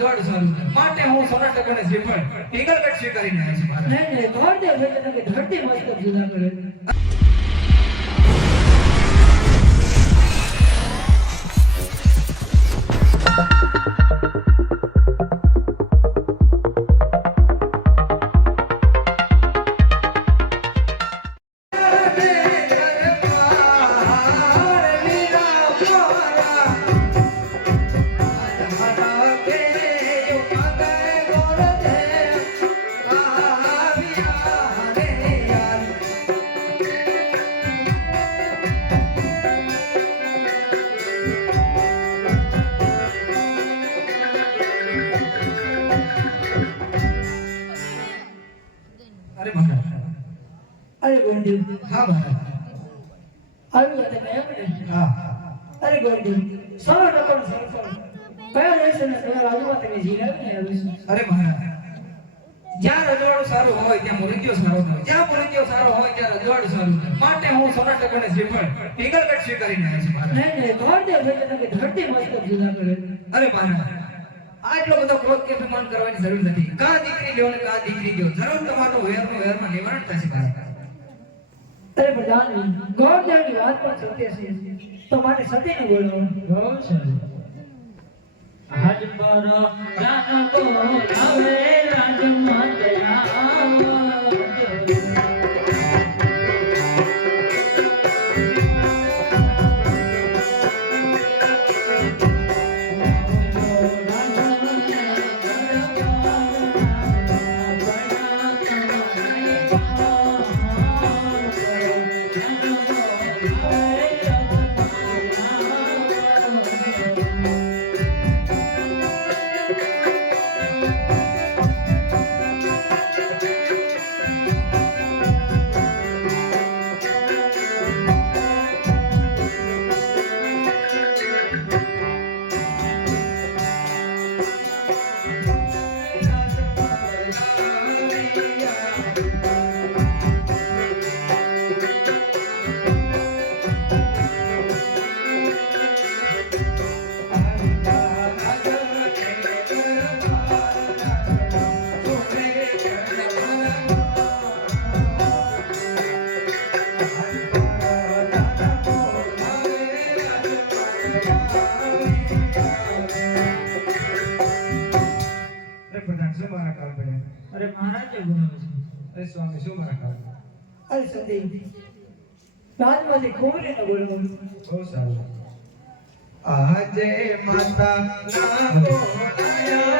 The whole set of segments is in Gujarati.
રજવાડું સારું માટે હું સોના ટકાને શ્રીફળ ટીંગલગઢ સ્વીકારીને આવ્યો છું. નહીં નહીં નહીં ગોળદેવ ભજન કે ધરતી મસ્તક જુદા કરે. અરે ગોળદેવ સરળ ટકોર કયા દેશ ને કયા રાજુમાં તમે જીને અરે મહારાજ. જ્યાં રજવાડું સારું હોય ત્યાં મુરંગીઓ સારો થાય. જ્યાં મુરંગીઓ સારો હોય ત્યાં રજવાડું સારું થાય. માટે હું સોના ટકાને સ્વીકાર પીગલ કટ સ્વીકારી છું છે નહીં નહીં ભજન ધરતી મસ્તક જુદા કરે. અરે મારા આટલો બધો ક્રોધ કે અભિમાન કરવાની જરૂર નથી. કા દીકરી લ્યો ને કા દીકરી ગયો જરૂર તમારો વેરનો વેરમાં નિવારણ થશે અરે પ્રધાન ગોળદેવની વાત પણ સત્ય છે. તો મારે સતી ને બોલાવો આજ પર જાનકો આવે રાજમાં જયા અરે અરે મહારાજે ગુનો છે? અરે સ્વામી શું મારા કામ અરે સતી રાજમાંથી ન બોલો બહુ સારું. આજે માતા ના બોલાયા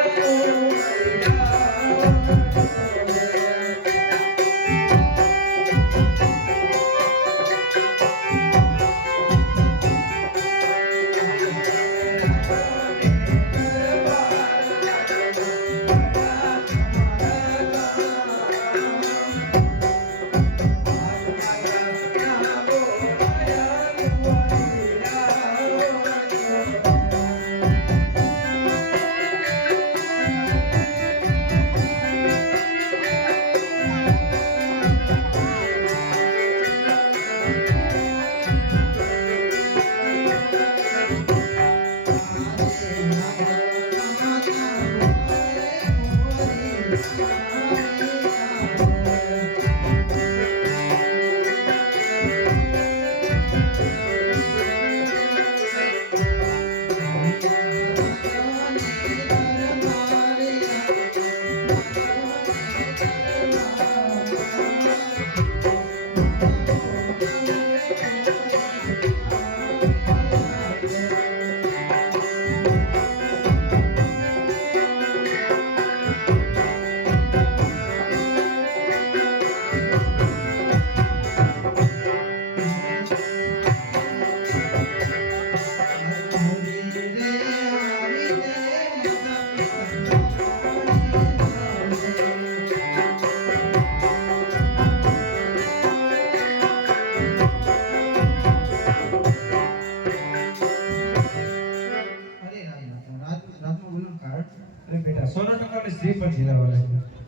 ટકાની સ્ત્રી પર જીરાવા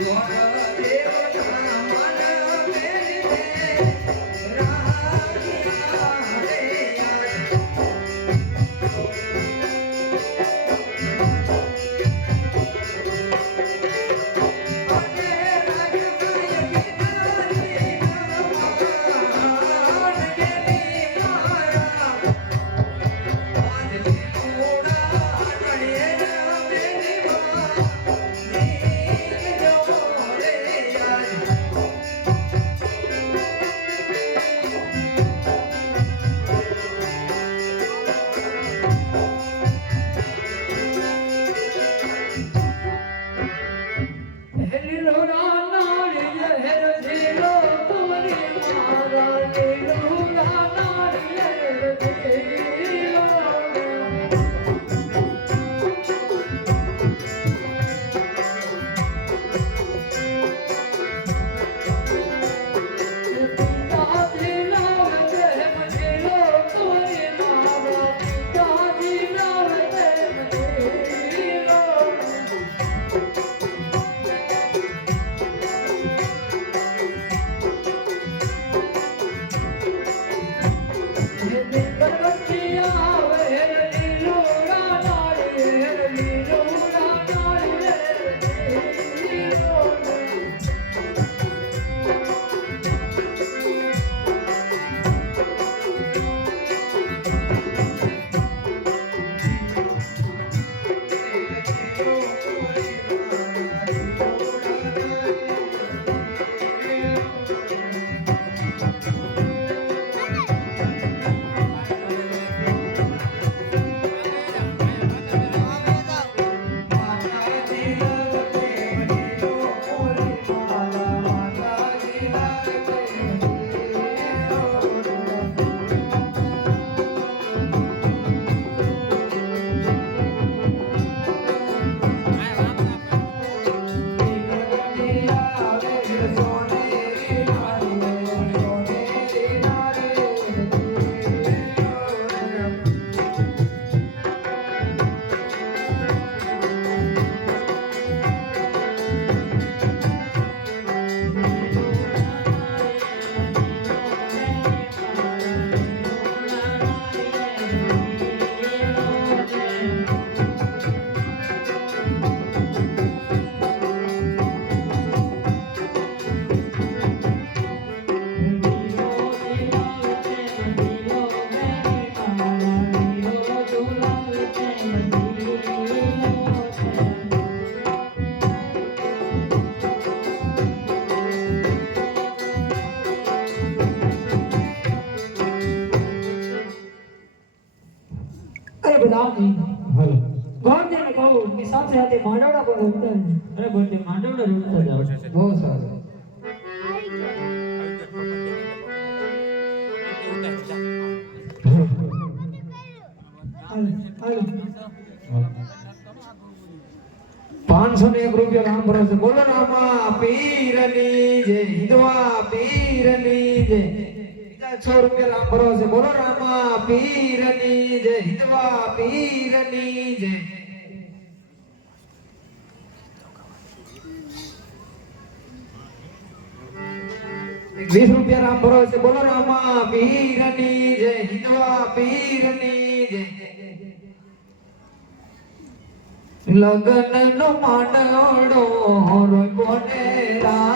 Lord. રૂપિયા રામ ભરોસે બોલો રામા પીરની જય હિંદવા પીરની જય બીજા રૂપિયા રામ ભરોસે બોલો રામા પીરની પીરની જય વીસ બોલો રામા પીરની જય હિંદવા પીરની જય લગન નો માંડવડો રોય કોને રાત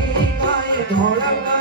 এই গায়ে ধরা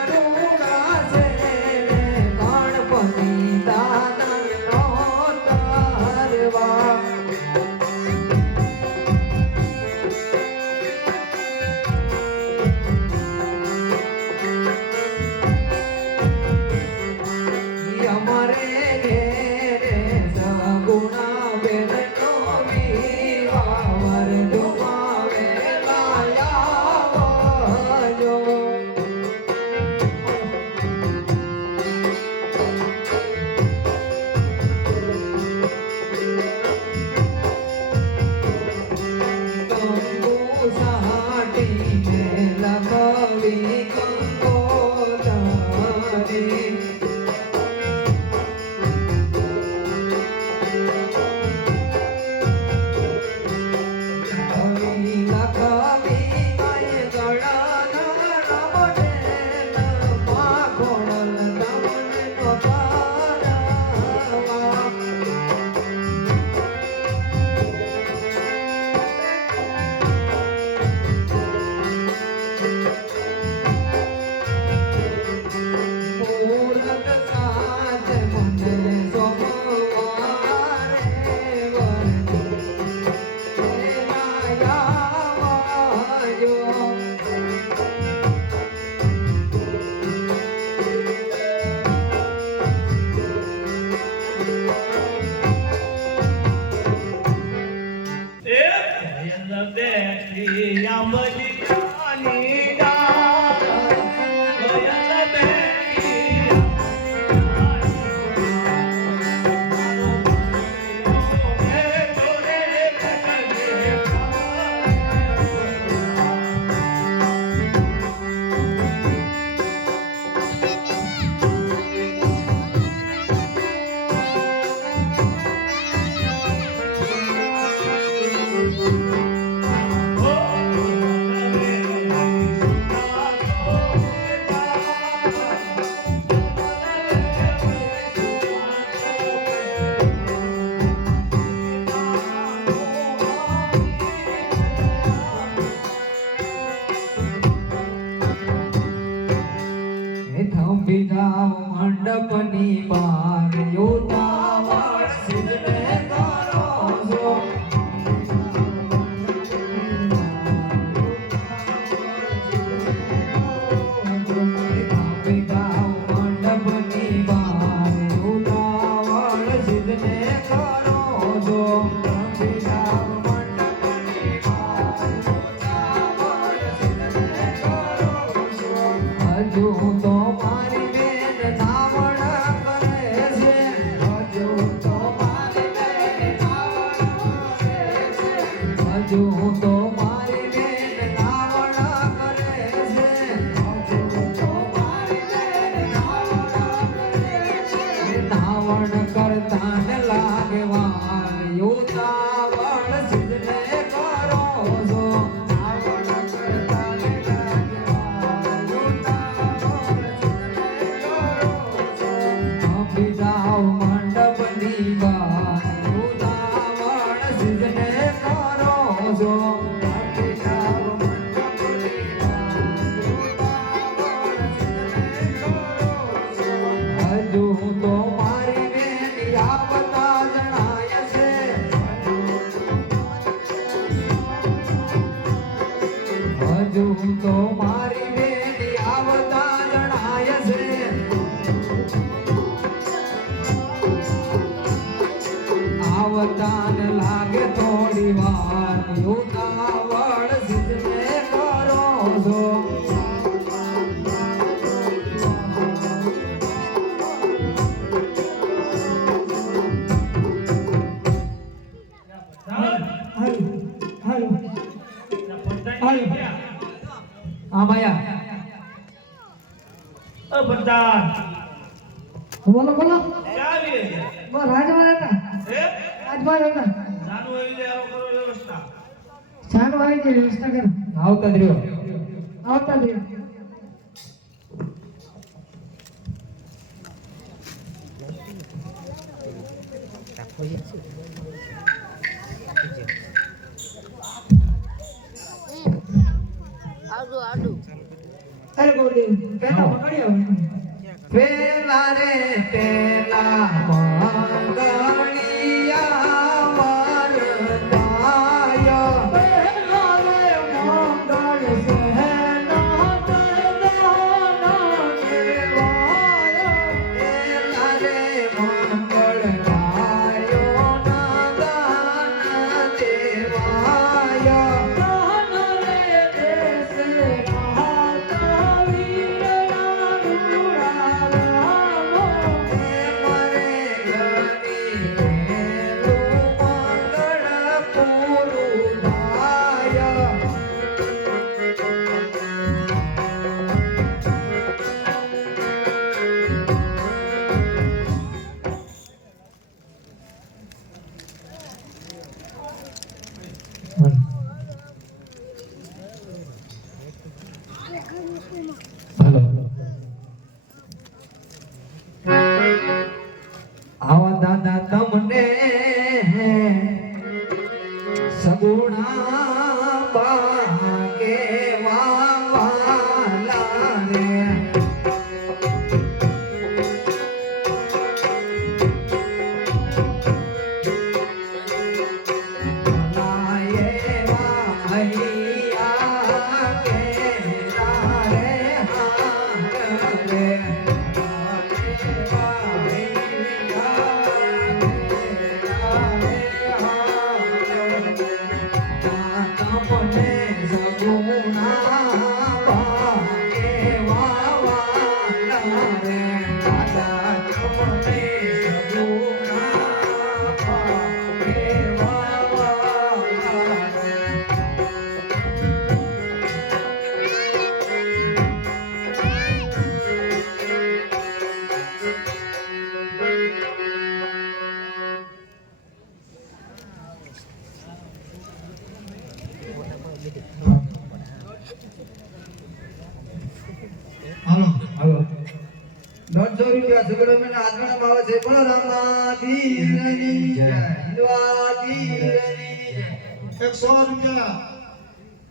છાન વાળી દે વ્યવસ્થા કર આવતા જ રહ્યો. આવતા જ રહ્યો. આડુ આડુ અરે પેલા રે પેલા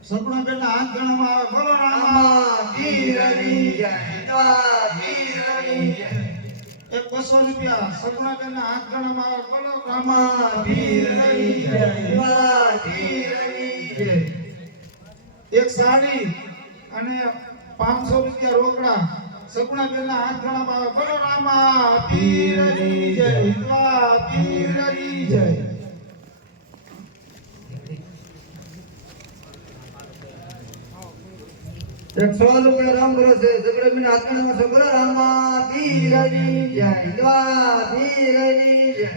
સપના બેટા હાથ ગણવામાં આવે. બોલો રામા. ધીરની જય ધીરની જય એક બસો રૂપિયા. સપના બેના હાથ ગણવામાં આવે. બોલો રામા. ધીરની જય ધીરની જય એક સાડી અને પાંચસો રૂપિયા રોકડા. સપના બેના હાથ ગણવામાં આવે. બોલો રામા ધીરની જય ધીરની જય એકસો રૂપિયા રામ છે. સગડે મિને હાથકણામાં સગડો રામા પીરની જય હિંદવા પીરની જય.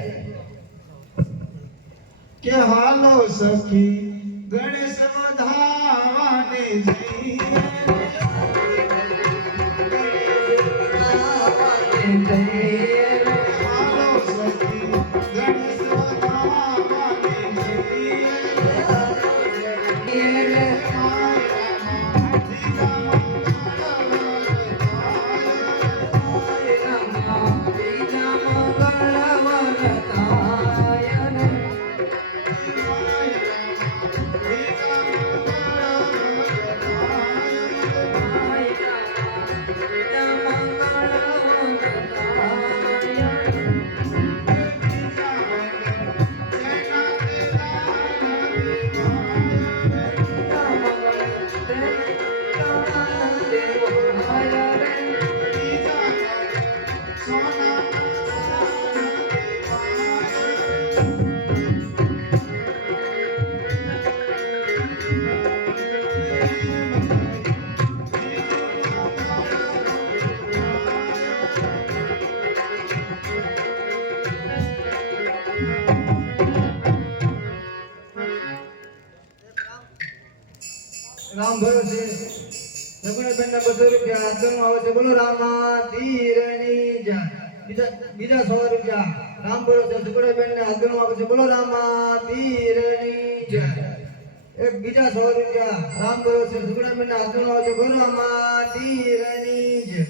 કે હાલો સખી, ગણેશ વધાવાને જઈએ રામ છે. સગુણે બેન ના બસો રૂપિયા આસન આવે છે. બોલો રામા ધીરની જય. બીજા બીજા સો રૂપિયા. રામ છે. સગુણે બેન ને આગળ આવે છે. બોલો રામા ધીરની જય. એક, બીજા સો રૂપિયા. રામ છે. સગુણે બેન ને આગળ આવે છે. બોલો રામા ધીરની જય.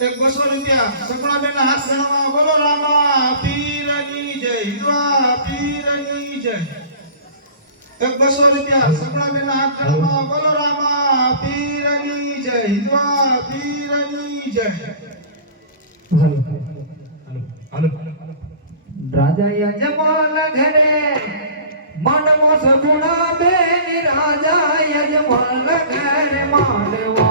એક, બસો રૂપિયા. સગુણાબેન હાથ ગણવા બોલો રામા પીરની જય. હિન્દવા પીરની જય. એક બસો રૂપિયા સગુણાબેન હાથ ગણવામાં બોલો રામા પીરની જય હિન્દવા પીરની જય. રાજા યજમાન ઘરે મનમો સગુણા બેન રાજા યજમાન ઘરે માનવો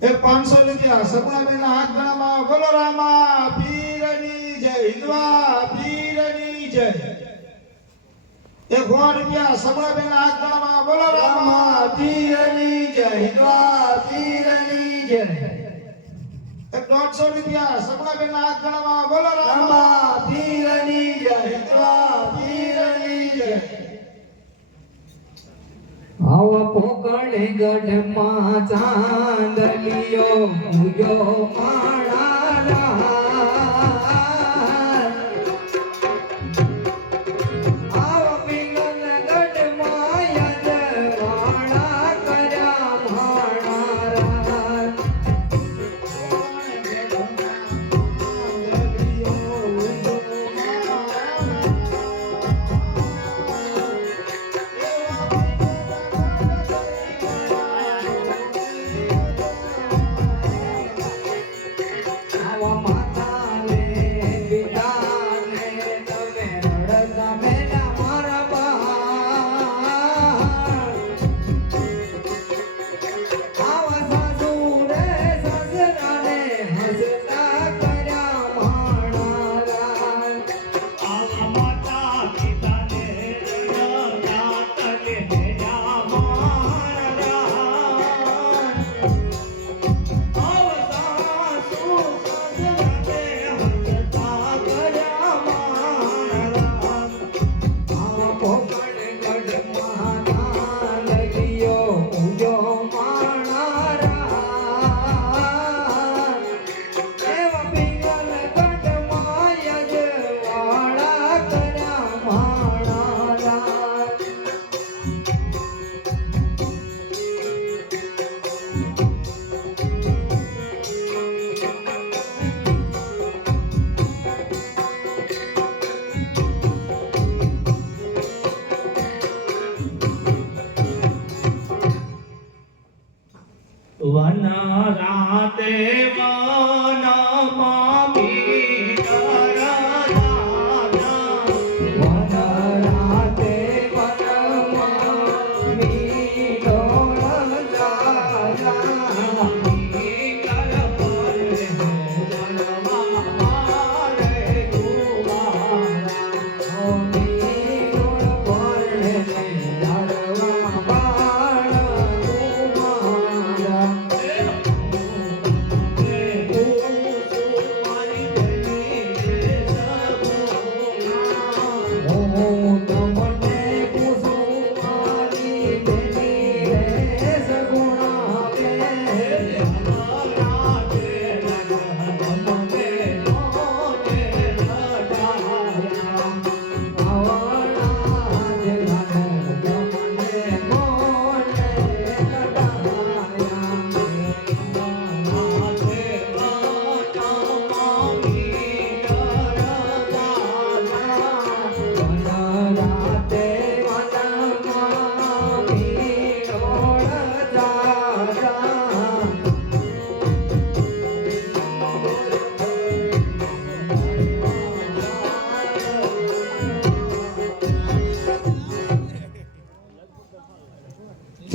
એક પાંચસો રૂપિયા સગુણાબેન હાથ ગણામાં બોલો રામા પીરની જય હિન્દવા પીરની જય. એ ગોળ રૂપિયા સગુણાબેન હાથ ગણામાં બોલો રામા પીરની જય હિન્દવા પીરની જય. એક દોઢસો રૂપિયા સગુણાબેન હાથ ગણામાં બોલો રામા પીરની જય હિન્દવા પીરની જય આવ પોકળે ગઢમાં ચાંદલિયો ઉયો માળા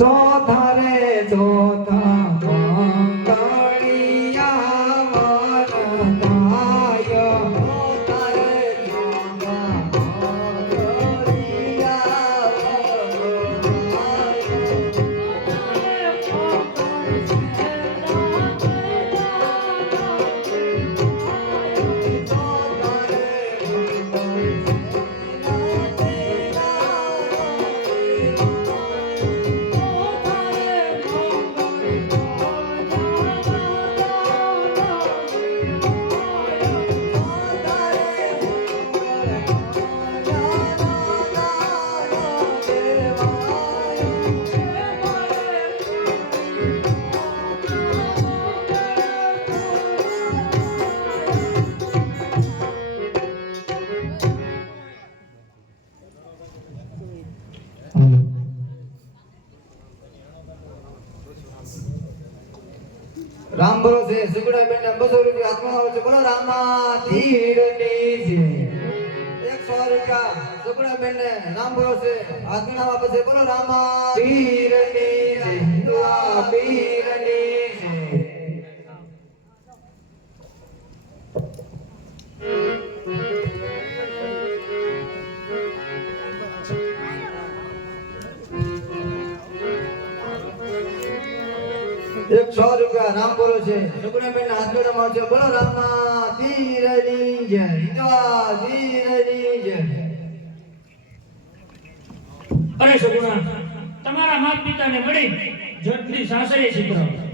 ચોથા રે ચોથા મંગળિયા રામ ભરોસે સુગડા બેન બસો રૂપિયા હાથમાં આવે છે. બોલો રામા ધીરની એક એકસો રૂપિયા સુગડા બેન ને રામ ભરોસે હાથમાં આવે છે. બોલો રામા ધીરની છે હિન્દુઆ સો રૂપિયા રામ બોલો છે. સગુણાબેન હાથ જોડવામાં આવશે બોલો રામા ધીરની જય. હિતવા ધીરની જય. અરે સગુણા, તમારા માતા પિતાને મળી જટલી સાસરે શીખરાવો